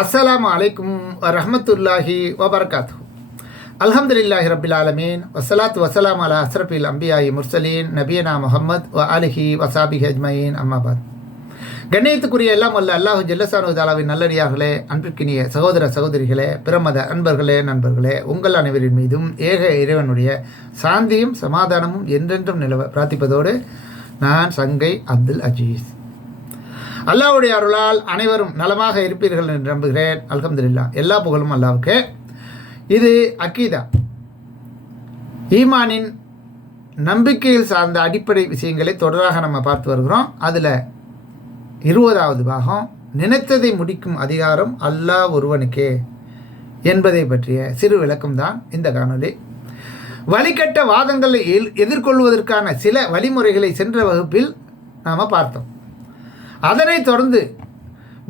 அஸ்ஸலாமு அலைக்கும் வரஹ்மத்துல்லாஹி வபரகாத்துஹு. அல்ஹம்துலில்லாஹி ரப்பில் ஆலமீன் வஸ்ஸலாத்து வஸ்ஸலாம் அலா அஸ்ரஃபில் அம்பியாயி முர்சலீன் நபியனா முஹம்மத் வ ஆலிஹி வஸாபிஹி அஜ்மஈன். அம்மாபாத். கண்ணியத்துக்குரிய எல்லாம் வல்ல அல்லாஹு ஜல்லஷானு தஆலாவின் நல்லடியார்களே, அன்பிற்கினிய சகோதர சகோதரிகளே, பிரமத அன்பர்களே, நண்பர்களே, உங்கள் அனைவரின் மீதும் ஏக இறைவனுடைய சாந்தியும் சமாதானமும் என்றென்றும் நிலவ பிரார்த்திப்பதோடு நான் சங்கை அப்துல் அஜீஸ். அல்லாஹ்வுடைய அருளால் அனைவரும் நலமாக இருப்பீர்கள் என்று நம்புகிறேன். அல்ஹம்துலில்லாஹ். எல்லா புகழும் அல்லாஹ்வுக்கே. இது அக்கீதா, ஈமானின் நம்பிக்கையில் சார்ந்த அடிப்படை விஷயங்களை தொடராக நம்ம பார்த்து வருகிறோம். அதில் 20வது பாகம், நினைத்ததை முடிக்கும் அதிகாரம் அல்லாஹ் ஒருவனுக்கே என்பதை பற்றிய சிறு விளக்கம்தான் இந்த காணொலி. வழிகட்ட வாதங்களை எதிர்கொள்வதற்கான சில வழிமுறைகளை சென்ற வகுப்பில் நாம் பார்த்தோம். அதனைத் தொடர்ந்து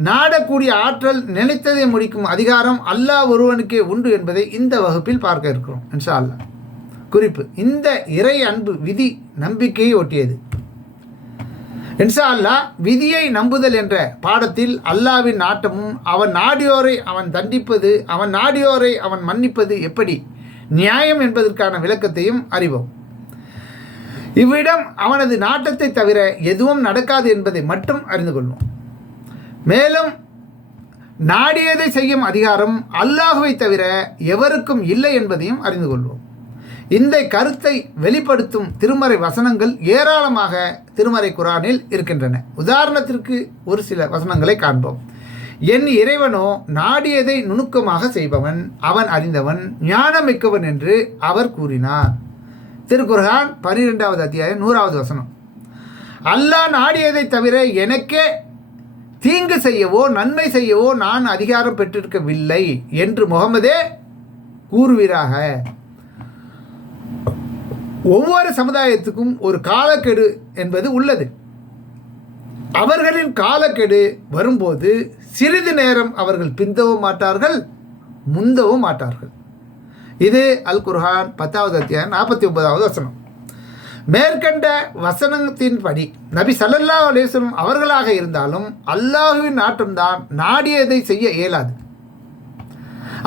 நாடக்கூடிய ஆற்றல், நினைத்ததை முடிக்கும் அதிகாரம் அல்லாஹ் ஒருவனுக்கே உண்டு என்பதை இந்த வகுப்பில் பார்க்க இருக்கிறோம் இன்ஷா அல்லாஹ். குறிப்பு: இந்த இறை அன்பு விதி நம்பிக்கையை ஒட்டியது. இன்ஷா அல்லாஹ், விதியை நம்புதல் என்ற பாடத்தில் அல்லாஹ்வின் நாட்டமும், அவன் நாடியோரை அவன் தண்டிப்பது, அவன் நாடியோரை அவன் மன்னிப்பது எப்படி நியாயம் என்பதற்கான விளக்கத்தையும் அறிவோம். இவ்விடம் அவனது நாட்டத்தை தவிர எதுவும் நடக்காது என்பதை மட்டும் அறிந்து கொள்வோம். மேலும் நாடியதை செய்யும் அதிகாரம் அல்லாஹுவை தவிர எவருக்கும் இல்லை என்பதையும் அறிந்து கொள்வோம். இந்த கருத்தை வெளிப்படுத்தும் திருமறை வசனங்கள் ஏராளமாக திருமறை குரானில் இருக்கின்றன. உதாரணத்திற்கு ஒரு சில வசனங்களை காண்போம். என் இறைவனோ நாடியதை நுணுக்கமாக செய்பவன், அவன் அறிந்தவன், ஞானமிக்கவன் என்று அவர் கூறினார். திருக்குர்ஆன் 12வது அத்தியாயம் 100வது வசனம். அல்லாஹ் நாடியதை தவிர எனக்கே தீங்கு செய்யவோ நன்மை செய்யவோ நான் அதிகாரம் பெற்றிருக்கவில்லை என்று முகமதே கூறுவீராக. ஒவ்வொரு சமுதாயத்துக்கும் ஒரு காலக்கெடு என்பது உள்ளது. அவர்களின் காலக்கெடு வரும்போது சிறிது நேரம் அவர்கள் பிந்தவும் மாட்டார்கள், முந்தவும் மாட்டார்கள். இது அல் குர்ஆன் 10வது அத்தியாயம் 49வது வசனம். மேற்கண்ட வசனத்தின்படி நபி ஸல்லல்லாஹு அலைஹி வஸல்லம் அவர்களாக இருந்தாலும் அல்லாஹ்வின் நாட்டம்தான் நாடியதை செய்ய இயலாது.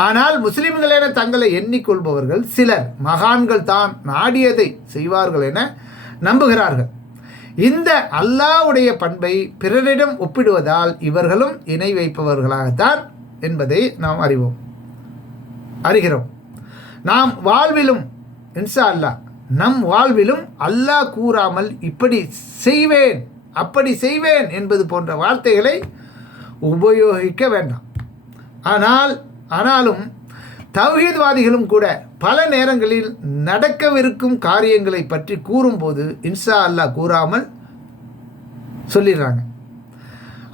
ஆனால் முஸ்லிம்கள் என தங்களை எண்ணிக்கொள்பவர்கள் சிலர் மகான்கள் தான் நாடியதை செய்வார்கள் என நம்புகிறார்கள். இந்த அல்லாஹ்வுடைய பண்பை பிறரிடம் ஒப்பிடுவதால் இவர்களும் இணை வைப்பவர்களாகத்தான் என்பதை நாம் அறிகிறோம். நாம் வாழ்விலும் இன்ஷா அல்லாஹ், நம் வாழ்விலும் அல்லாஹ் கூறாமல் இப்படி செய்வேன் அப்படி செய்வேன் என்பது போன்ற வார்த்தைகளை உபயோகிக்க வேண்டாம். ஆனாலும் தௌஹீத்வாதிகளும் கூட பல நேரங்களில் நடக்கவிருக்கும் காரியங்களை பற்றி கூறும்போது இன்ஷா அல்லாஹ் கூறாமல் சொல்லிடுறாங்க.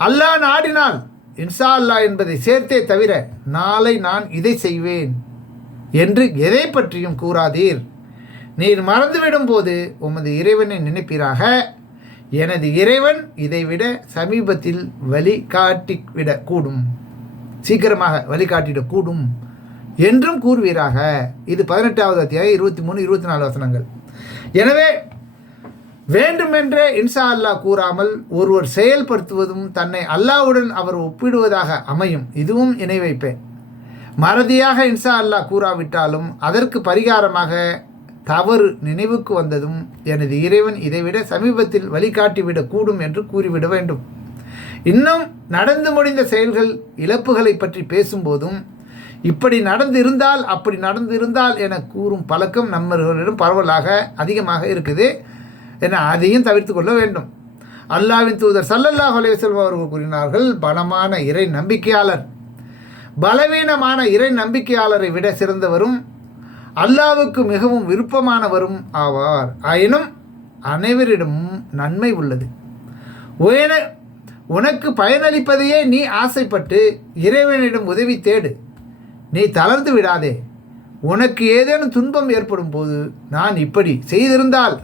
அல்லாஹ் நாடினால் இன்ஷா அல்லாஹ் என்பதை சேர்த்தே தவிர நாளை நான் இதை செய்வேன் என்று எதை பற்றியும் கூறாதீர். நீர் மறந்துவிடும் போது உமது இறைவனை நினைப்பீராக. எனது இறைவன் இதைவிட சமீபத்தில் வழிகாட்டிவிடக்கூடும், சீக்கிரமாக வழிகாட்டிடக்கூடும் என்றும் கூறுவீராக. இது 18வது அத்தியாயம் 23, 24 வசனங்கள். எனவே வேண்டுமென்றே இன்ஷா அல்லாஹ் கூறாமல் ஒருவர் செயல்படுத்துவதும் தன்னை அல்லாஹ்வுடன் அவர் ஒப்பிடுவதாக அமையும். இதுவும் இணை வைப்பேன். மறதியாக இன்ஷா அல்லாஹ் கூறாவிட்டாலும் அதற்கு பரிகாரமாக தவறு நினைவுக்கு வந்ததும் எனது இறைவன் இதைவிட சமீபத்தில் வழிகாட்டிவிடக் கூடும் என்று கூறிவிட வேண்டும். இன்னும் நடந்து முடிந்த செயல்கள், இழப்புகளை பற்றி பேசும்போதும் இப்படி நடந்திருந்தால் அப்படி நடந்திருந்தால் என கூறும் பழக்கம் நம்மர்களிடம் பரவலாக அதிகமாக இருக்குது என அதையும் தவிர்த்து கொள்ள வேண்டும். அல்லாஹ்வின் தூதர் ஸல்லல்லாஹு அலைஹி வஸல்லம் அவர்கள் கூறினார்கள், பலமான இறை நம்பிக்கையாளர் பலவீனமான இறை நம்பிக்கையாளரை விட சிறந்தவரும் அல்லாஹ்வுக்கு மிகவும் விருப்பமானவரும் ஆவார். ஆயினும் அனைவரிடமும் நன்மை உள்ளது. உனக்கு பயனளிப்பதையே நீ ஆசைப்பட்டு இறைவனிடம் உதவி தேடு. நீ தளர்ந்து விடாதே. உனக்கு ஏதேனும் துன்பம் ஏற்படும் போது நான் இப்படி செய்திருந்தால்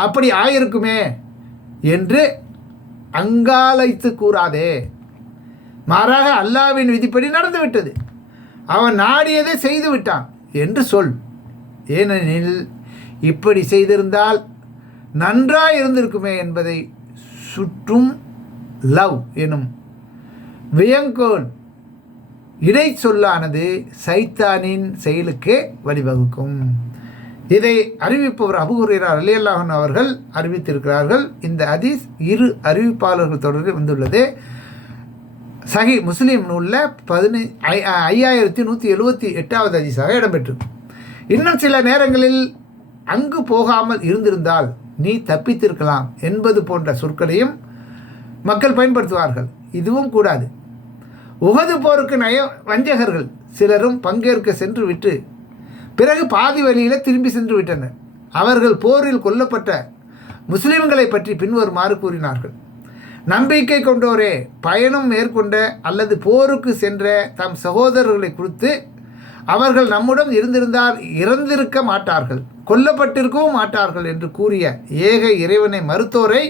அப்படி ஆயிருக்குமே என்று அங்காலைத்து கூறாதே. மாறாக அல்லாஹ்வின் விதிப்படி நடந்துவிட்டது, அவன் நாடியதை செய்து விட்டான் என்று சொல். ஏனெனில் இப்படி செய்திருந்தால் நன்றாய் இருந்திருக்குமே என்பதை சுற்றும் லவ் எனும் வியங்கோல் இடை சொல்லானது சைத்தானின் செயலுக்கு வழிவகுக்கும். இதை அறிவிப்பவர் அபூ ஹுரைரா ரலியல்லாஹு அன்ஹு அவர்கள் அறிவித்திருக்கிறார்கள். இந்த ஹதீஸ் இரு அறிவிப்பாளர்கள் தொடரில் வந்துள்ளது. சஹி முஸ்லீம் நூலில் 5178வது ஹதீஸாக இடம்பெற்றது. இன்னும் சில நேரங்களில் அங்கு போகாமல் இருந்திருந்தால் நீ தப்பித்திருக்கலாம் என்பது போன்ற சொற்களையும் மக்கள் பயன்படுத்துவார்கள். இதுவும் கூடாது. உஹது போருக்கு வஞ்சகர்கள் சிலரும் பங்கேற்க சென்று விட்டு பிறகு பாதி வழியில் திரும்பி சென்று விட்டனர். அவர்கள் போரில் கொல்லப்பட்ட முஸ்லிம்களை பற்றி பின்வருமாறு கூறினார்கள்: நம்பிக்கை கொண்டோரே, பயணம் மேற்கொண்ட அல்லது போருக்கு சென்ற தம் சகோதரர்களை குறித்து அவர்கள் நம்முடன் இருந்திருந்தால் இறந்திருக்க மாட்டார்கள், கொல்லப்பட்டிருக்கவும் மாட்டார்கள் என்று கூறிய ஏக இறைவனை மறுத்தோரை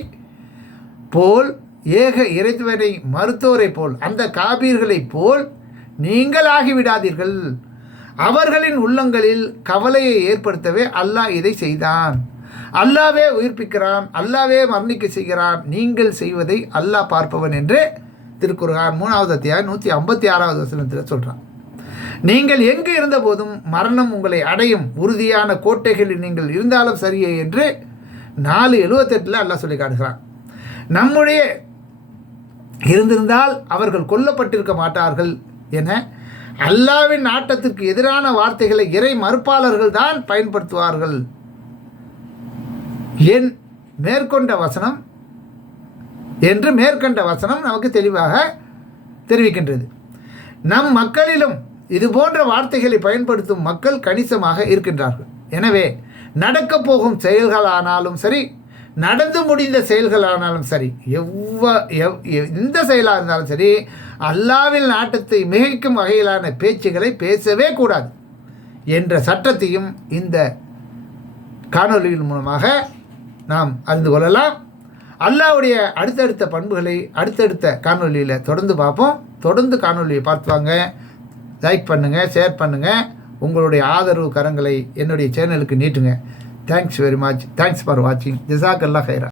போல் அந்த காபீர்களைப் போல் நீங்கள் ஆகிவிடாதீர்கள். அவர்களின் உள்ளங்களில் கவலையை ஏற்படுத்தவே அல்லாஹ் இதை செய்தான். அல்லாவே உயிர்ப்பிக்கிறான், அல்லாவே மரணிக்க செய்கிறான், நீங்கள் செய்வதை அல்லாஹ் பார்ப்பவன் என்று திருக்குர்ஆன் 3வது அத்தியாயம் 156வது வசனத்தில் சொல்கிறான். நீங்கள் எங்கு இருந்த போதும் மரணம் உங்களை அடையும், உறுதியான கோட்டைகளில் நீங்கள் இருந்தாலும் சரியே என்று 4:78 அல்லாஹ் சொல்லி காட்டுகிறான். நம்முடைய இருந்திருந்தால் அவர்கள் கொல்லப்பட்டிருக்க மாட்டார்கள் என அல்லாவின் நாட்டத்திற்கு எதிரான வார்த்தைகளை இறை மறுப்பாளர்கள் தான் பயன்படுத்துவார்கள் மேற்கண்ட வசனம் நமக்கு தெளிவாக தெரிவிக்கின்றது. நம் மக்களிலும் இதுபோன்ற வார்த்தைகளை பயன்படுத்தும் மக்கள் கணிசமாக இருக்கின்றார்கள். எனவே நடக்கப் போகும் செயல்களானாலும் சரி, நடந்து முடிந்த செயல்களானாலும் சரி, எந்த செயலாக இருந்தாலும் சரி, அல்லாவின் நாட்டத்தை மிகைக்கும் வகையிலான பேச்சுகளை பேசவே கூடாது என்ற சட்டத்தையும் இந்த காணொலியின் மூலமாக நாம் அறிந்து கொள்ளலாம். அல்லாஹ்வுடைய அடுத்தடுத்த பண்புகளை அடுத்தடுத்த காணொலியில் தொடர்ந்து பார்ப்போம். தொடர்ந்து காணொலியை பார்த்து வாங்க. லைக் பண்ணுங்கள், ஷேர் பண்ணுங்கள். உங்களுடைய ஆதரவு கரங்களை என்னுடைய சேனலுக்கு நீட்டுங்க. Thanks very much. Thanks for வாட்சிங். ஜஸாக்கல்லாஹ் ஹைரா.